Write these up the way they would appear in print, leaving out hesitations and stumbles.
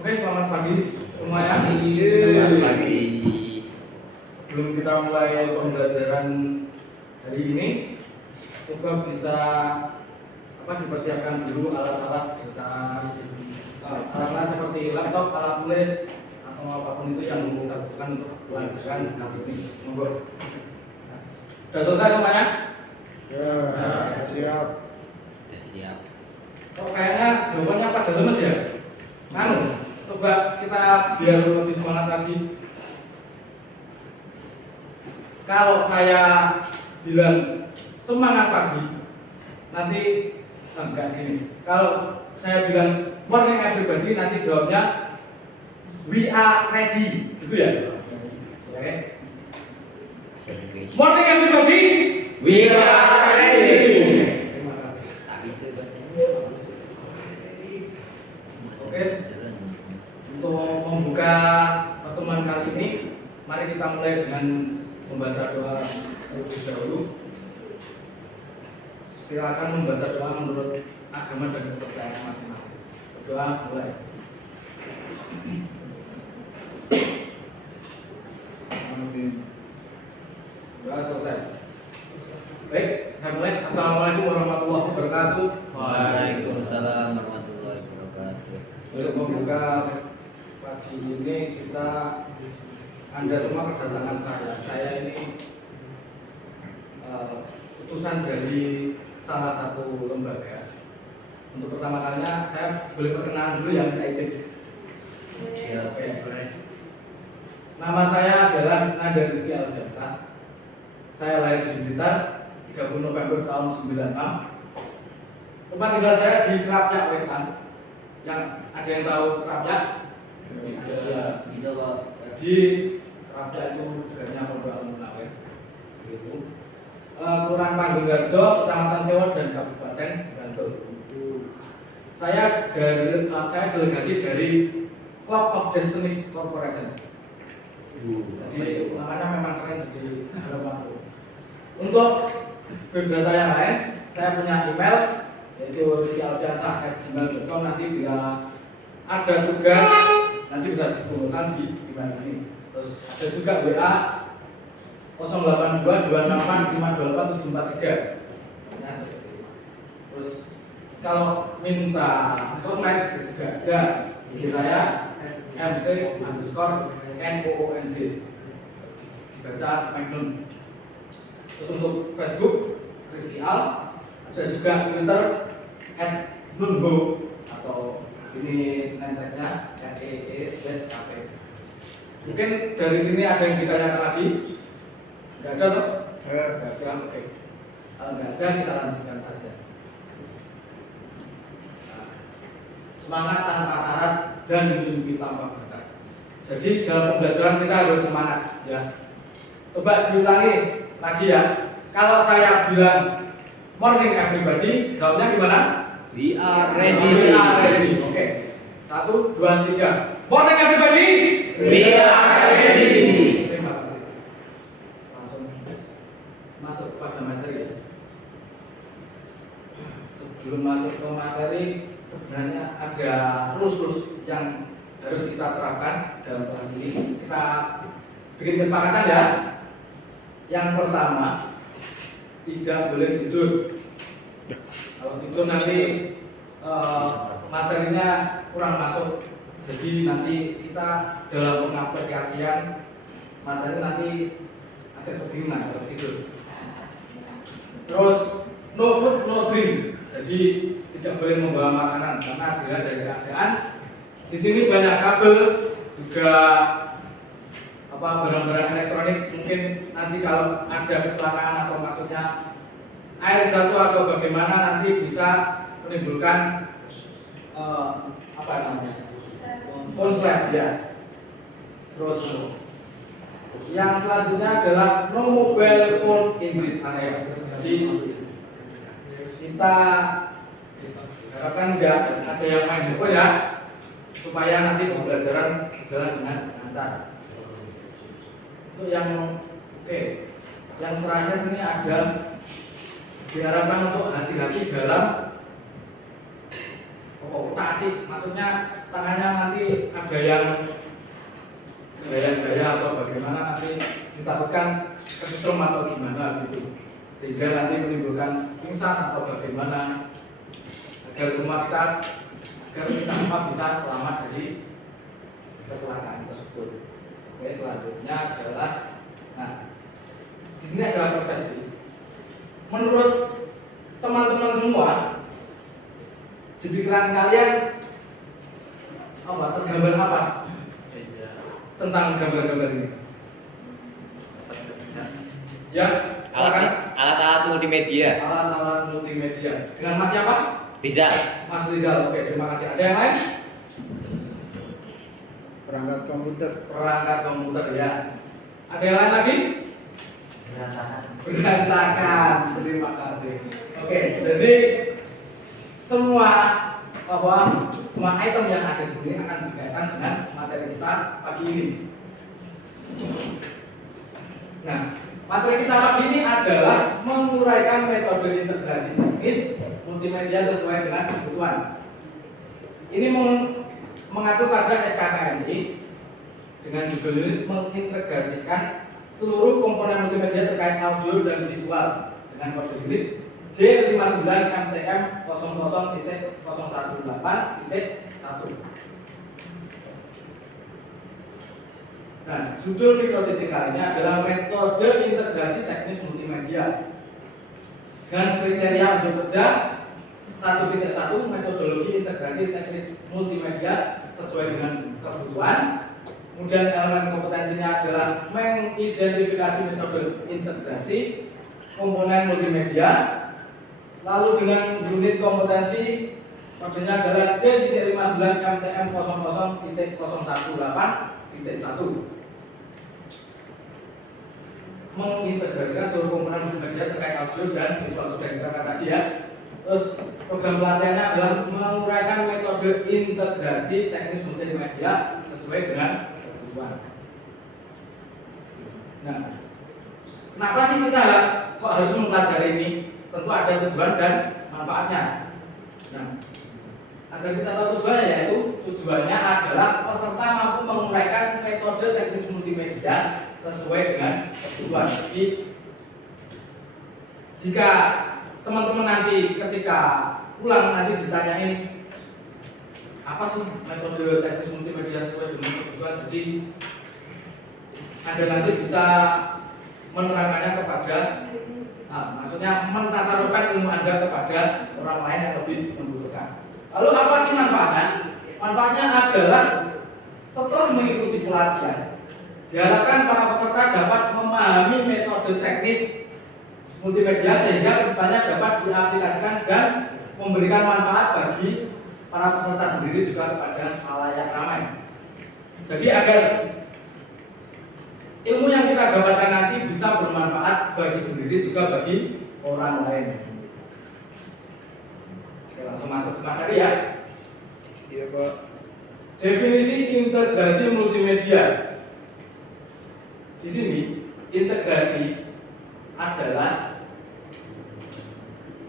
Oke, selamat pagi semuanya. Selamat pagi. Sebelum kita mulai pembelajaran hari ini, coba bisa dipersiapkan dulu alat-alat beserta alat-alat seperti laptop, alat tulis atau apapun itu yang kita butuhkan untuk melanjutkan kali ini. Monggo. Sudah selesai semuanya? Ya, siap. Sudah siap. Kok kayaknya jawabannya pada lemes ya? Coba kita biar lebih semangat lagi. Kalau saya bilang semangat pagi, nanti enggak gini. Kalau saya bilang morning everybody, nanti jawabnya we are ready, gitu ya? Oke. Morning everybody, We are ready. Terima kasih. Tak bisa bahasanya. Oke. Untuk membuka pertemuan kali ini, mari kita mulai dengan membaca doa terlebih dahulu. Silakan membaca doa menurut agama dan kepercayaan masing-masing. Berdoa mulai. Doa selesai. Baik, saya mulai. Assalamualaikum warahmatullahi wabarakatuh. Waalaikumsalam warahmatullahi wabarakatuh. Untuk membuka pagi ini kita Anda semua kedatangan saya. Saya ini utusan dari salah satu lembaga. Untuk pertama kalinya saya boleh perkenalan dulu ya, minta izin. Oke. Nama saya adalah Nanda Rizky Alfiansyah. Saya lahir di Blitar 30 November tahun 96. Tempat tinggal saya di Kerapyak Wetan. Yang ada yang tahu Kerapyak? Ya, Gitu kok. di Kerapyak itu dekatnya Pondok Al-Munawwir. Gitu. Kelurahan Panggungharjo, Kecamatan Sewon dan Kabupaten Bantul. Saya delegasi dari Club of Destiny Corporation. Jadi namanya memang keren jadi harapanku. Untuk biodata yang lain, saya punya email yaitu rizkyalfiansyah@gmail.com. Nanti bila ada tugas nanti bisa dikumpulkan di email ini. Terus ada juga WA 0822685873. Nah, seperti itu. Terus kalau minta sosmed juga ada di saya MC_NOOND, dibaca Magnum. Terus untuk Facebook Rizky Al, ada juga Twitter @nunho atau ini nanteknya @EEZKP. Mungkin dari sini ada yang ditanyakan lagi? Enggak ada toh? Enggak ada, oke. Kalau enggak ada kita lanjutkan saja. Semangat tanpa syarat dan mimpi tanpa batas. Jadi dalam pembelajaran kita harus semangat ya. Coba diulangi lagi ya. Kalau saya bilang morning everybody, jawabnya gimana? We are We ready. are ready. Oke. 1, 2, 3. Morning everybody. We are ready. Terima kasih. Langsung masuk pada materi ya. Sebelum masuk ke materi, sebenarnya ada rules yang harus kita terapkan dalam kelas ini. Kita bikin kesepakatan ya. Yang pertama, tidak boleh tidur. Kalau tidur nanti materinya kurang masuk. Jadi nanti kita dalam pengaplikasian materi nanti agak kebingungan kalau tidur. Terus no food, no drink. Jadi tidak boleh membawa makanan karena dilihat dari keadaan. Di sini banyak kabel, juga barang-barang elektronik. Mungkin nanti kalau ada kecelakaan atau maksudnya air jatuh atau bagaimana nanti bisa menimbulkan konslet ya. Terus yang selanjutnya adalah no mobile phone in this area. Jadi kita harapkan enggak ada yang main handphone ya, supaya nanti pembelajaran berjalan dengan lancar. Untuk yang yang terakhir ini ada diharapkan untuk hati-hati dalam tadi maksudnya tangannya nanti ada yang gaya-gaya atau bagaimana nanti ditakutkan kesetrum atau gimana gitu, sehingga nanti menimbulkan pingsan atau bagaimana, agar kita semua bisa selamat dari kecelakaan tersebut. Oke, selanjutnya adalah, nah, di sini adalah persepsi. Menurut teman-teman semua, di pikiran kalian apa tergambar apa tentang gambar-gambar ini? Ya, silakan. Alat-alat multimedia. Alat-alat multimedia. Dengan Mas siapa? Rizal. Mas Rizal. Oke, terima kasih. Ada yang lain? Perangkat komputer. Perangkat komputer ya. Ada yang lain lagi? Berantakan. Terima kasih. Oke, jadi semua item yang ada di sini akan berkaitan dengan materi kita pagi ini. Nah, materi kita pagi ini adalah menguraikan metode integrasi teknis multimedia sesuai dengan kebutuhan. Ini mengacu pada SKKMI dengan judul mengintegrasikan seluruh komponen multimedia terkait audio dan visual dengan kode unit J59MTM 00.018.1. Nah, judul mikrotitik kali ini adalah metode integrasi teknis multimedia dengan kriteria unjuk kerja 1.1 metodologi integrasi teknis multimedia sesuai dengan kebutuhan. Kemudian elemen kompetensinya adalah mengidentifikasi metode integrasi komponen multimedia. Lalu dengan unit kompetensi kodenya adalah J59MTM 00.018.1. Mengintegrasikan seluruh komponen multimedia terkait audio dan visual sudah kita katakan tadi ya. Terus program pelatihannya adalah menguraikan metode integrasi teknis multimedia sesuai dengan kebutuhan. Nah, kenapa sih kita kok harus mempelajari ini? Tentu ada tujuan dan manfaatnya. Nah, agar kita tahu tujuannya, yaitu tujuannya adalah peserta mampu menguraikan metode teknis multimedia sesuai dengan kebutuhan. Jadi, jika teman-teman nanti ketika pulang nanti ditanyain apa sih metode teknis multimedia sesuai dengan kebutuhan, jadi Anda nanti bisa menerangkannya kepada maksudnya mentasarufkan ilmu Anda kepada orang lain yang lebih membutuhkan. Lalu apa sih manfaatnya? Manfaatnya adalah setelah mengikuti pelatihan, diharapkan para peserta dapat memahami metode teknis multimedia sehingga kedepannya dapat diaplikasikan dan memberikan manfaat bagi para peserta sendiri juga kepada khalayak ramai. Jadi agar ilmu yang kita dapatkan nanti bisa bermanfaat bagi sendiri juga bagi orang lain. Oke, langsung masuk ke materi ya. Iya, Pak. Definisi integrasi multimedia. Di sini integrasi adalah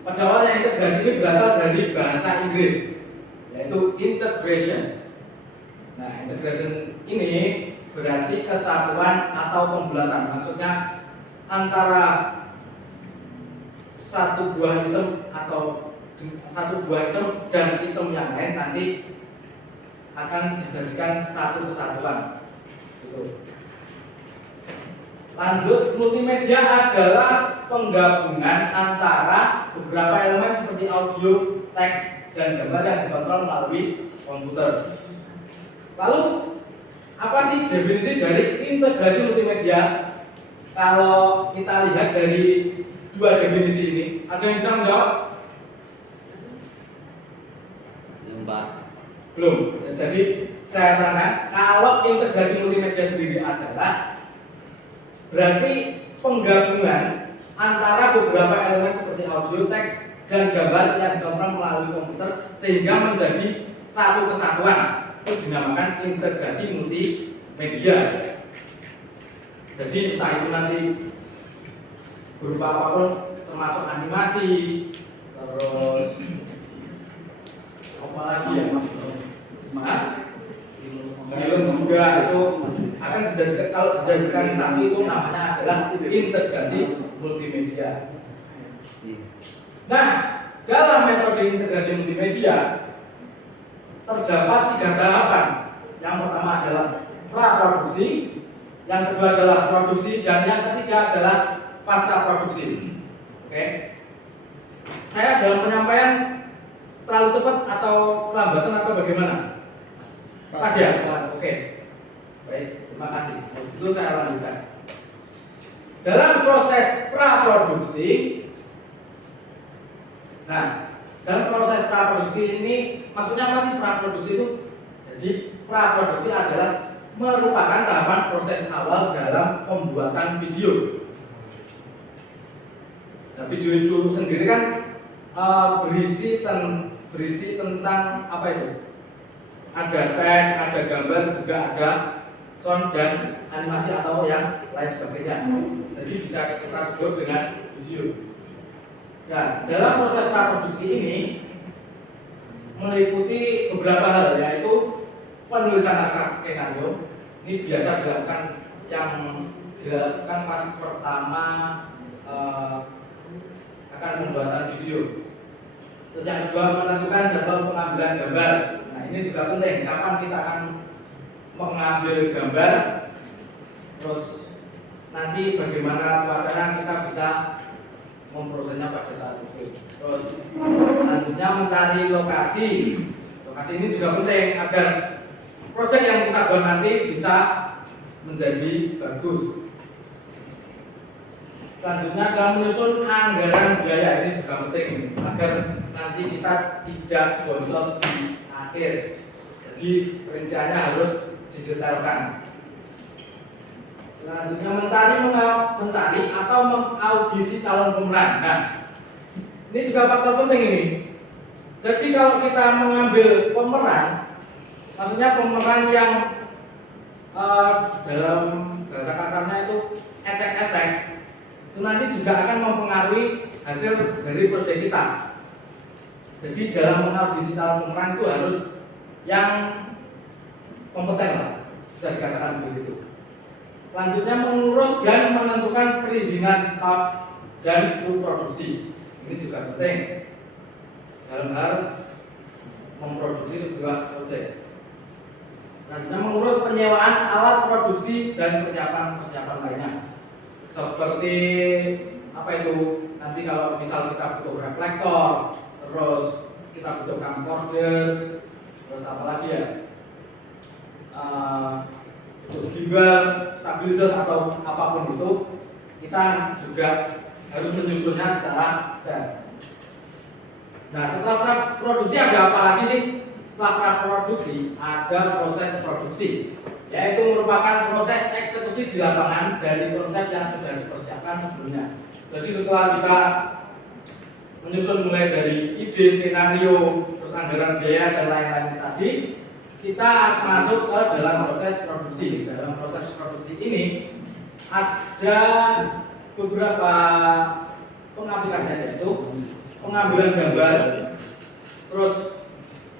pada awalnya integrasi ini berasal dari bahasa Inggris, yaitu integration. Nah, integration ini berarti kesatuan atau pembulatan. Maksudnya antara satu buah item atau satu buah item dan item yang lain nanti akan dijadikan satu kesatuan. Gitu. Lanjut, multimedia adalah penggabungan antara beberapa elemen seperti audio, teks, dan gambar yang dikontrol melalui komputer. Lalu apa sih definisi dari integrasi multimedia? Kalau kita lihat dari dua definisi ini, ada yang bisa menjawab? Belum. Jadi saya terangkan, kalau integrasi multimedia sendiri adalah berarti penggabungan antara beberapa elemen seperti audio, teks, dan gambar yang dikontrol melalui komputer sehingga menjadi satu kesatuan. Itu dinamakan integrasi multimedia. Jadi entah itu nanti berupa apapun, termasuk animasi, terus apa lagi ya, Film juga itu akan dijadikan, kalau dijadikan satu itu namanya adalah integrasi multimedia. Nah, dalam metode integrasi multimedia terdapat 3 tahapan. Yang pertama adalah praproduksi, yang kedua adalah produksi, dan yang ketiga adalah pasca produksi. Oke. Saya dalam penyampaian terlalu cepat atau kelambatan atau bagaimana? Pas ya? Oke. Baik, terima kasih. Itu saya lanjutkan. Dalam proses praproduksi, nah, dalam proses praproduksi ini maksudnya apa sih praproduksi itu? Jadi praproduksi adalah merupakan tahapan proses awal dalam pembuatan video. Nah, video itu sendiri kan berisi tentang apa itu? Ada teks, ada gambar, juga ada sound dan animasi atau yang lain sebagainya. Jadi bisa kita sebut dengan video. Nah, dalam proses praproduksi ini meliputi beberapa hal, yaitu penulisan naskah skenario. Ini biasa dilakukan pas pertama akan pembuatan video. Terus yang kedua menentukan jadwal pengambilan gambar. Nah, ini juga penting. Kapan kita akan mengambil gambar? Terus nanti bagaimana cuacanya kita bisa memprosesnya pada saat itu. Terus selanjutnya mencari lokasi. Lokasi ini juga penting agar proyek yang kita buat nanti bisa menjadi bagus. Selanjutnya adalah menyusun anggaran biaya. Ini juga penting agar nanti kita tidak boncos di akhir. Jadi perinciannya harus didetailkan. Selanjutnya mencari atau mengaudisi calon pemeran. Nah, ini juga faktor penting ini. Jadi kalau kita mengambil pemeran, maksudnya pemeran yang dalam bahasa kasarnya itu ecek-ecek, itu nanti juga akan mempengaruhi hasil dari proyek kita. Jadi dalam mengaudisi calon pemeran itu harus yang kompeten lah, bisa dikatakan begitu. Selanjutnya mengurus dan menentukan perizinan staf dan kru produksi. Ini juga penting dalam hal memproduksi sebuah proyek. Selanjutnya mengurus penyewaan alat produksi dan persiapan lainnya. Seperti apa itu? Nanti kalau misal kita butuh reflektor, terus kita butuh camcorder, terus apa lagi ya? Untuk gimbal, stabilizer atau apapun itu, kita juga harus menyusunnya secara detail. Nah, setelah produksi ada apa lagi sih? Setelah produksi ada proses produksi, yaitu merupakan proses eksekusi di lapangan dari konsep yang sudah dipersiapkan sebelumnya. Jadi setelah kita menyusun mulai dari ide, skenario, terus anggaran biaya dan lain-lain tadi, kita masuk ke dalam proses produksi. Dalam proses produksi ini ada beberapa pengaplikasian, yaitu pengambilan gambar, terus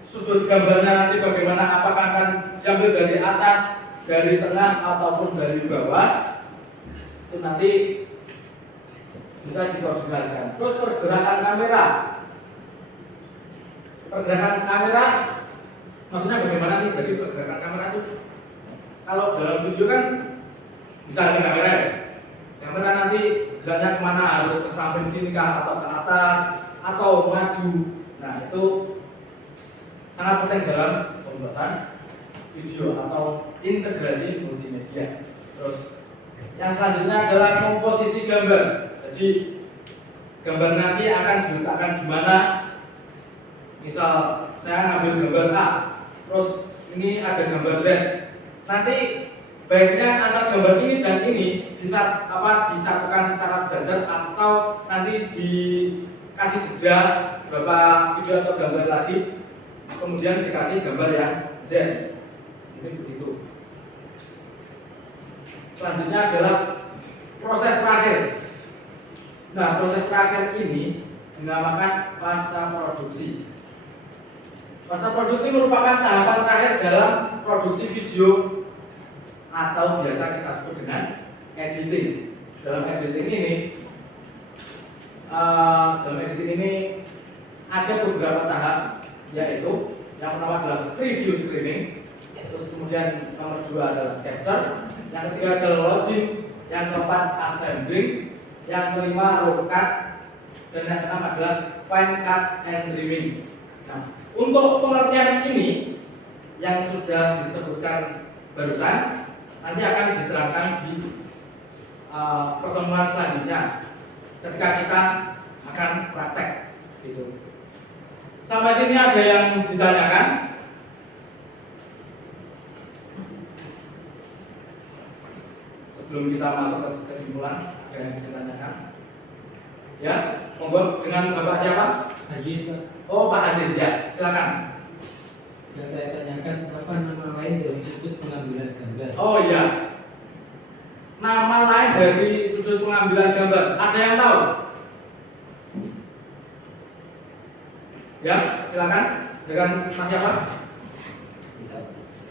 sudut gambarnya nanti bagaimana, apakah akan diambil dari atas, dari tengah ataupun dari bawah, itu nanti bisa dikoordinasikan. Terus pergerakan kamera maksudnya bagaimana sih? Jadi pergerakan kamera itu kalau dalam video kan bisa ada kamera ya. Kamera nanti jalannya kemana, harus ke samping sini kah, atau ke atas, atau maju. Nah, itu sangat penting dalam pembuatan video atau integrasi multimedia. Terus yang selanjutnya adalah komposisi gambar. Jadi gambar nanti akan diletakkan di mana. Misal saya ngambil gambar A, terus ini ada gambar Z. Nanti baiknya antara gambar ini dan ini disatukan secara sejajar, atau nanti dikasih jeda beberapa video atau gambar lagi, kemudian dikasih gambar yang Z. Ini begitu. Selanjutnya adalah proses terakhir. Nah, proses terakhir ini dinamakan pasca produksi. Fase produksi merupakan tahapan terakhir dalam produksi video atau biasa kita sebut dengan editing. Dalam editing ini ada beberapa tahap, yaitu yang pertama adalah preview screening, terus kemudian nomor 2 adalah capture, yang ketiga adalah loading, yang keempat assembling, yang kelima raw cut, dan yang keenam adalah fine cut and trimming. Nah, untuk pengertian ini yang sudah disebutkan barusan nanti akan diterangkan di pertemuan selanjutnya ketika kita akan praktek gitu. Sampai sini ada yang ditanyakan? Sebelum kita masuk ke kesimpulan, ada yang ditanyakan? Ya, monggo dengan Bapak siapa? Aziz, Pak. Oh, Pak Aziz ya, silakan. Yang saya tanyakan apa nama lain dari sudut pengambilan gambar? Oh iya, nama lain dari sudut pengambilan gambar, ada yang tahu? Ya, silakan dengan Mas siapa?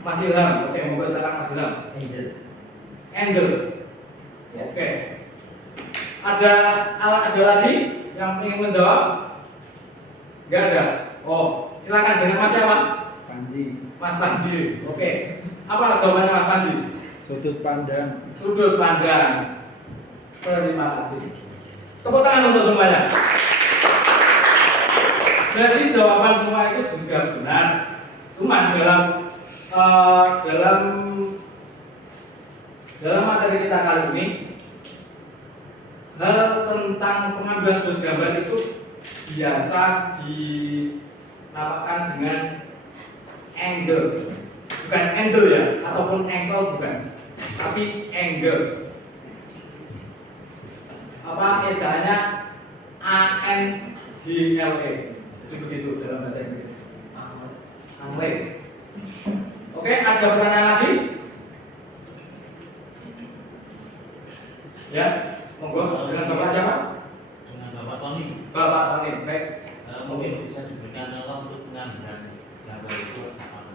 Mas Ilham. Oke, monggo silakan Mas Ilham. Angel. Ya. Oke. Ada lagi yang ingin menjawab? Enggak ada. Oh, silakan dengan Mas siapa? Panji. Mas Panji. Oke. Apa jawabannya Mas Panji? Sudut pandang. Sudut pandang. Terima kasih. Tepuk tangan untuk semuanya. Jadi jawaban semua itu juga benar. Cuman dalam materi kita kali ini, hal tentang pengambilan sudut gambar itu biasa dinamakan dengan angle, bukan angel ya, ataupun angle bukan, tapi angle. Apa ejaannya? ANGLE. Jadi begitu dalam bahasa Inggris. Angle. Oke, ada pertanyaan lagi? Ya, monggo dengan Bapak siapa? Dengan Bapak Tony. Bapak Tony, baik. Mungkin bisa diberikan contoh untuk pengambilan gambar itu apa?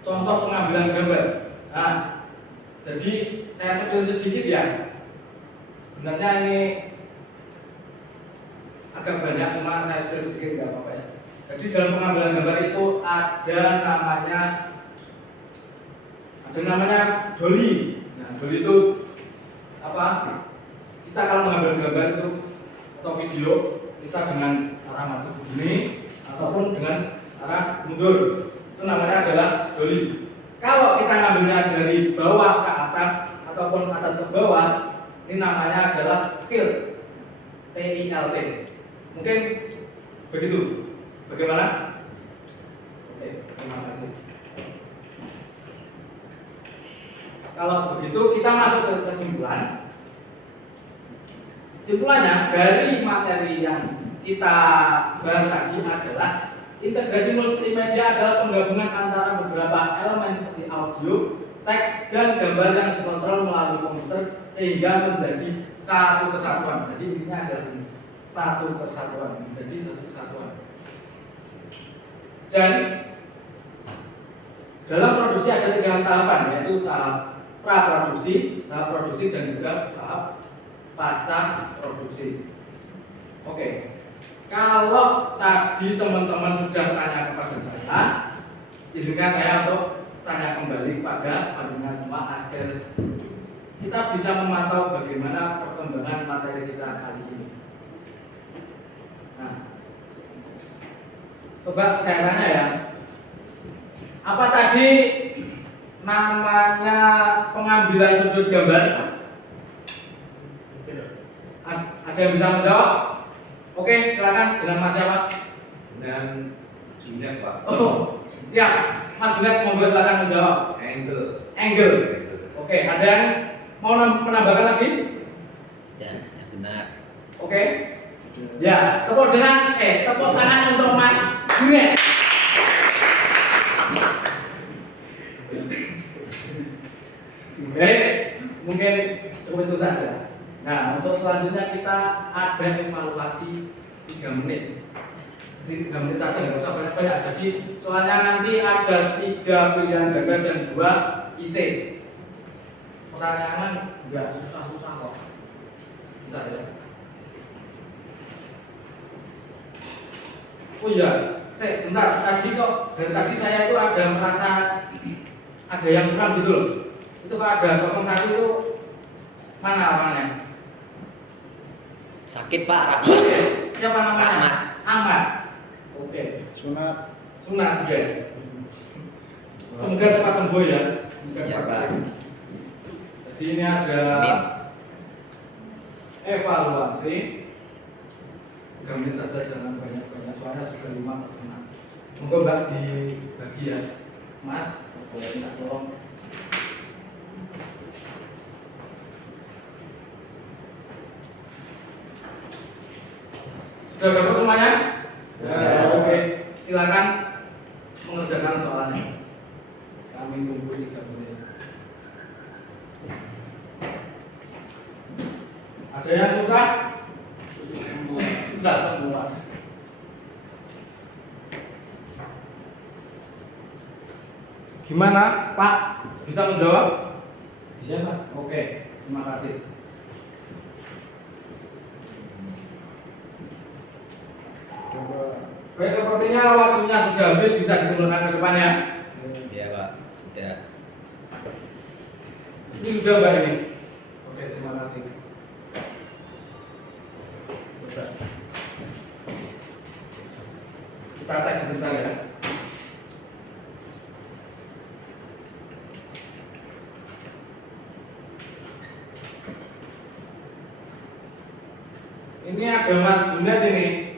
Contoh pengambilan gambar. Nah, jadi saya spill sedikit ya. Sebenarnya ini agak banyak, cuma saya spill sedikit nggak apa-apa ya. Jadi dalam pengambilan gambar itu ada namanya dolly. Nah, dolly itu apa? Kita kalau mengambil gambar itu atau video, kita dengan arah maju begini ataupun dengan arah mundur, itu namanya adalah dolly. Kalau kita ngambilnya dari bawah ke atas ataupun atas ke bawah, ini namanya adalah tilt. TILT. Mungkin begitu. Bagaimana? Oke, terima kasih. Kalau begitu kita masuk ke kesimpulan. Kesimpulannya dari materi yang kita bahas tadi adalah integrasi multimedia adalah penggabungan antara beberapa elemen seperti audio, teks, dan gambar yang dikontrol melalui komputer sehingga menjadi satu kesatuan. Jadi intinya adalah ini, satu kesatuan, menjadi satu kesatuan. Dan dalam produksi ada 3 tahapan, yaitu tahap praproduksi, tahap produksi, dan juga tahap pasca produksi. Oke, kalau tadi teman-teman sudah tanya kepada saya, izinkan saya untuk tanya kembali kepada panjenengan semua agar kita bisa memantau bagaimana perkembangan materi kita kali ini. Nah, coba saya tanya ya, apa tadi namanya pengambilan sudut gambar? Ada yang bisa menjawab? Oke, silakan dengan Mas siapa? Dan Juliet Pak. Oh, siap. Mas Juliet, monggo silakan menjawab. Angle. Oke, ada yang mau menambahkan lagi? Ya, saya benar. Oke. Ya, tepuk tangan untuk Mas Juliet. Baik, mungkin cukup itu saja. Nah, untuk selanjutnya kita ada evaluasi 3 menit. Jadi 3 menit aja, nggak usah banyak-banyak. Jadi soalnya nanti ada 3 pilihan gagal dan 2 IC. Pertanyaan nggak susah-susah kok. Bentar ya. Oh iya, bentar. Dari tadi saya itu ada merasa ada yang kurang gitu loh. Itu kalau ada 01 itu mana orangnya? Sakit Pak, Rahmat. Siapa namanya? Ahmad. Oke. Sunat dia. Semoga cepat sembuh ya. Iya, Pak. Jadi ini ada Amin. evaluasi. 3 menit saja, jangan banyak-banyak. Soalnya juga 5 pertemuan. Monggo Mbak dibagi ya, Mas. Boleh minta tolong. Sudah dapat semuanya? Ya. Oke, silakan mengerjakan soalnya. Kami tunggu 3 menit. Ada yang susah? Susah semua. Gimana, Pak? Bisa menjawab? Bisa, Pak. Oke, terima kasih. Baik, sepertinya waktunya sudah habis, bisa dikumpulkan ke depan ya. Iya Pak, sudah. Ini sudah Mbak ini. Oke, terima kasih. Sudah. Kita cek sebentar ya. Ini ada Mas Junet ini.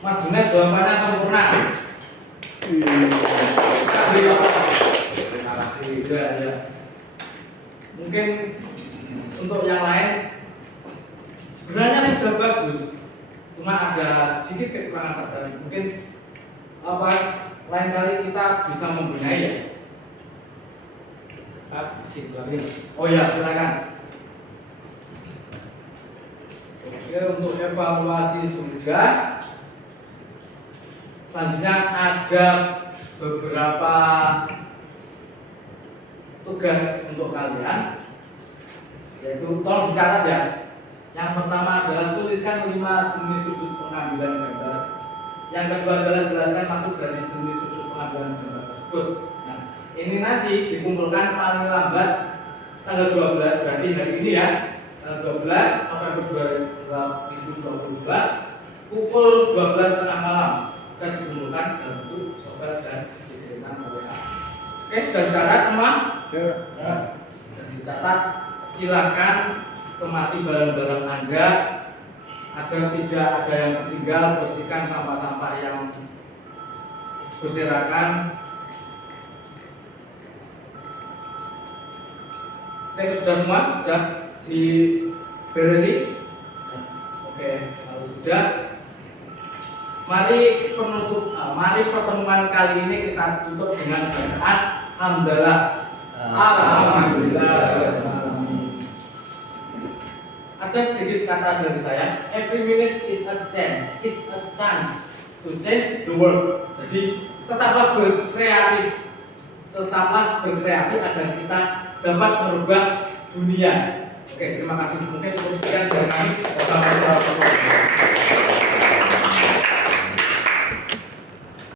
Mas Junet jawabannya sempurna. Kasih Pak. Terima kasih. Ya. Mungkin untuk yang lain sebenarnya sudah bagus. Cuma ada sedikit kekurangan saja. Mungkin lain kali kita bisa membenahi ya. Oh ya, silakan. Oke, untuk evaluasi sudah. Selanjutnya ada beberapa tugas untuk kalian, yaitu tolong dicatat ya. Yang pertama adalah tuliskan 5 jenis sudut pengambilan gambar. Yang kedua adalah jelaskan maksud dari jenis sudut pengambilan gambar tersebut. Nah, ini nanti dikumpulkan paling lambat tanggal 12, berarti hari ini ya, tanggal 12 November 2022 pukul 12.30 malam. Kita dikumpulkan dalam bentuk software dan dikirimkan WA. Oke, sudah dicatat semua? Ya. Sudah dicatat. Silakan kemasi barang-barang Anda agar tidak ada yang tertinggal. Bersihkan sampah-sampah yang berserakan. Oke, sudah semua? Sudah diberesi? Oke, kalau sudah, mari pertemuan kali ini kita tutup dengan bacaan hamdalah. Alhamdulillah. Ada sedikit kata dari saya. Every minute is a chance to change the world. Jadi tetaplah berkreatif, tetaplah berkreasi agar kita dapat merubah dunia. Oke, terima kasih. Mungkin cukup sekian dari kami. Wassalamualaikum warahmatullahi wabarakatuh.